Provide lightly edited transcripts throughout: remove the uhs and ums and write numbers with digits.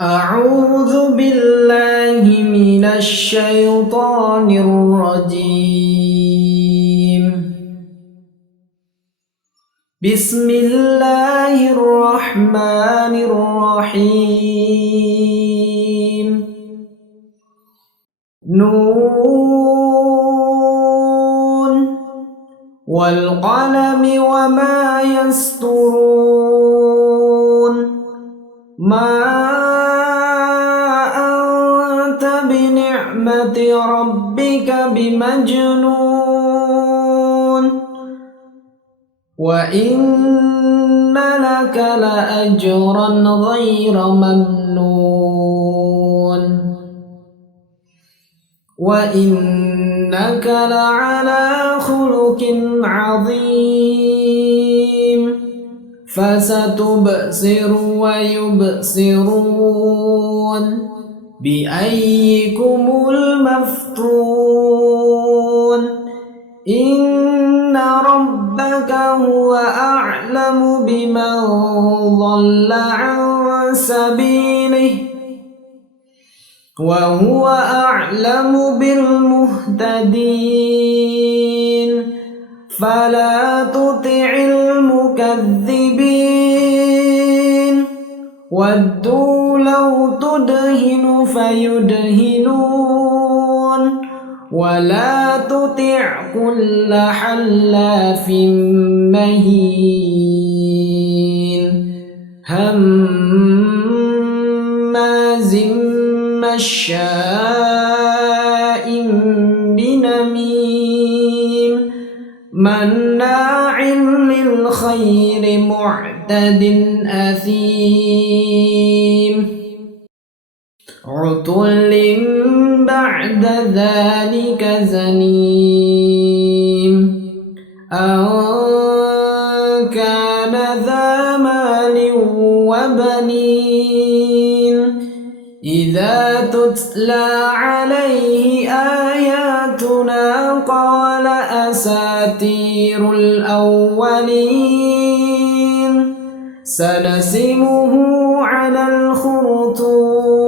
أعوذ بالله من الشيطان الرجيم. بسم الله الرحمن الرحيم. نون والقلم وما يسطرون. ما بنعمة ربك بمجنون وإن لك لأجرا غير ممنون وإنك لعلى خلق عظيم. فستبصر ويبصرون بأيكم المفتون. إن ربك هو أعلم بمن ضل عن سبيله وهو أعلم بالمهتدين. فلا تطع المكذبين ودوا لو تدهن فيدهنون ولا تطع كل حلاف مهين هماز مشاء بنميم مناع للخير معتد أثيم عتل بعد ذلك زنيم أن كان ذا مال وبنين إذا تتلى عليه آياتنا قال أساطير الأولين سنسمه على الخرطوم.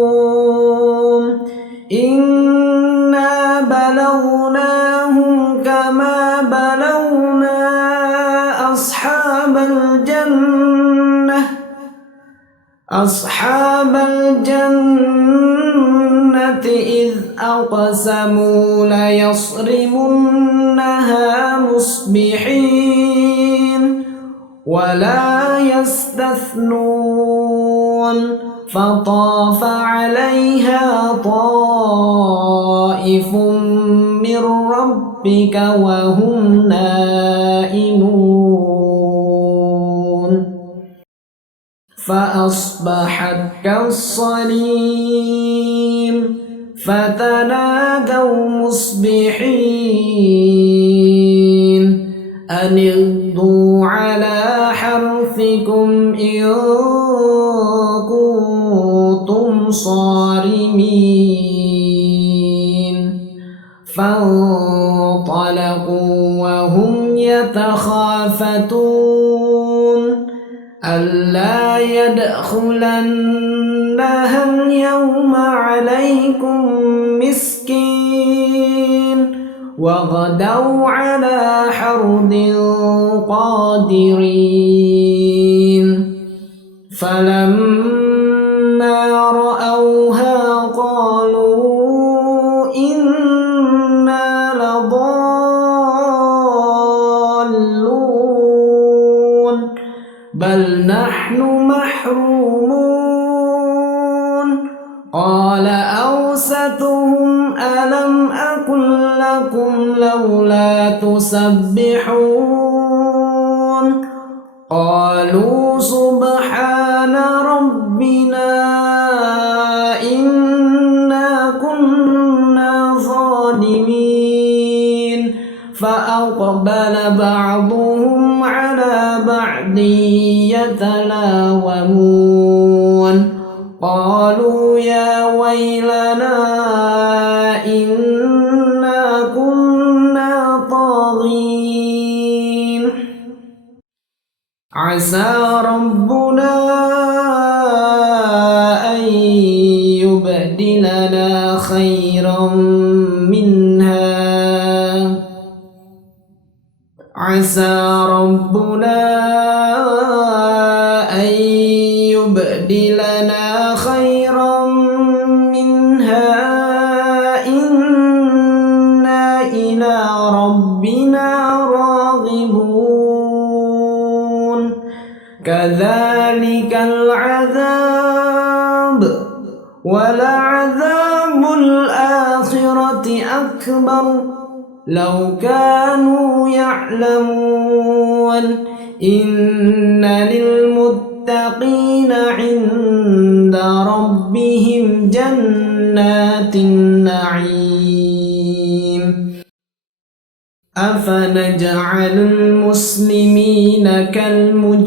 إنا بلوناهم كما بلونا أصحاب الجنة إذ أقسموا ليصرمنها مصبحين ولا يستثنون فطاف عليها طائف من ربك وهم نائمون فأصبحت كالصريم فتنادوا مصبحين أن اغدوا على حرثكم إن كنتم صارمين. فانطلقوا وهم يتخافتون ألا يدخلنها اليوم عليكم مسكين وغدوا على حرد قادرين. فلما رأوها قالوا إنا لضالون بل نحن محرومون. قال أوسطهم ألم أقل لكم لولا تسبحون قالوا سبحان ربنا إنا كنا ظالمين. فأقبل بعضهم على بعض يتلاومون قالوا يا ويلنا إنا كنا طاغين. عسى ربنا أن عسى ربنا أن يبدلنا خيرا منها إنا إلى ربنا راغبون كذلك العذاب ولعذاب الآخرة أكبر لو كانوا يعلمون إن للمتقين عند ربهم جنات النعيم أفنجعل المسلمين كالمجرمين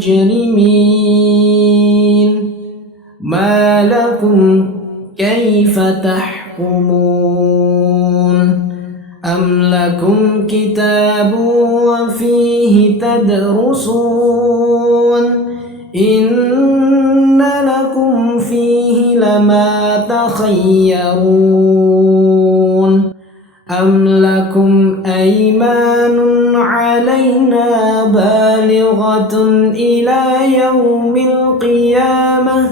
ما لكم كيف تحكمون أم لكم كتاب وفيه تدرسون إن لكم فيه لما تخيرون أم لكم أيمان علينا بالغة إلى يوم القيامة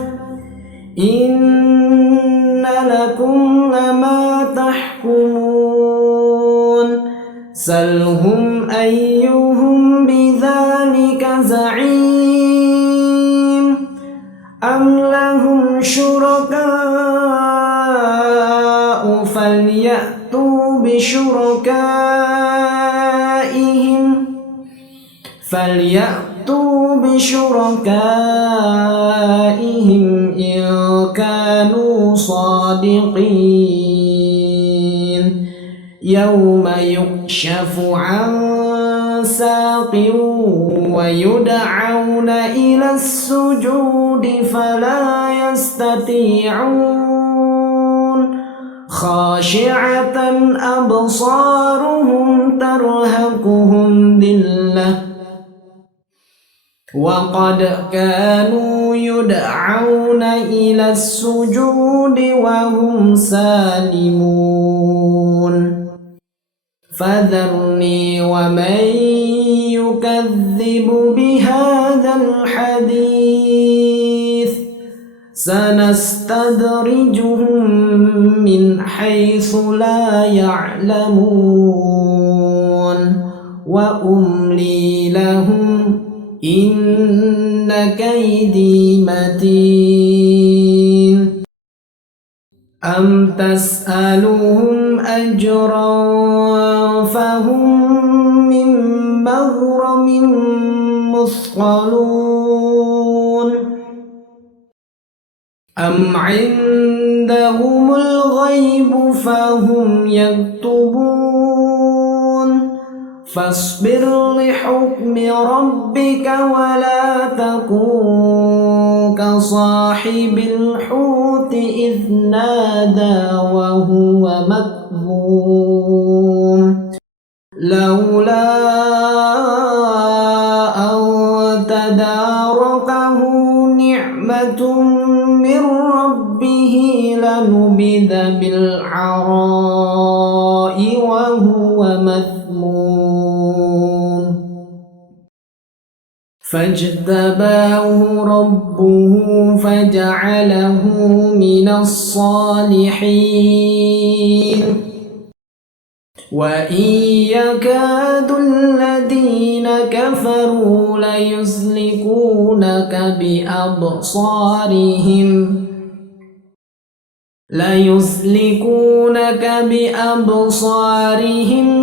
إن لكم لما تحكمون سلهم أيهم بذلك زعيم أم لهم شركاء فليأتوا بشركائهم إن كانوا صادقين يوم يكشف عن ساق ويدعون إلى السجود فلا يستطيعون خاشعة أبصارهم ترهقهم ذلة وقد كانوا يدعون إلى السجود وهم سالمون فذرني ومن يكذب بهذا الحديث سنستدرجهم من حيث لا يعلمون وأملي لهم إن كيدي متين أم تسألهم أجرا فهم من مغرم مثقلون أم عندهم الغيب فهم يكتبون فاصبر لحكم ربك ولا تكن كصاحب الحوت إذ نادى وهو مكظوم لولا أن تداركه نعمة من ربه لنبذ بالعراء وهو مذموم فاجتباه ربه فجعله من الصالحين وإن يكاد الذين كفروا ليزلقونك بأبصارهم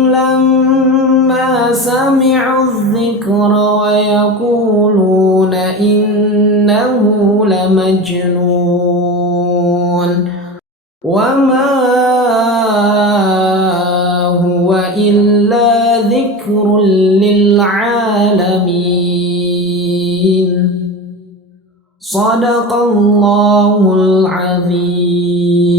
لما سمعوا الذكر ويقولون إنه لمجنون وما هو إلا ذكر للعالمين صدق الله العظيم.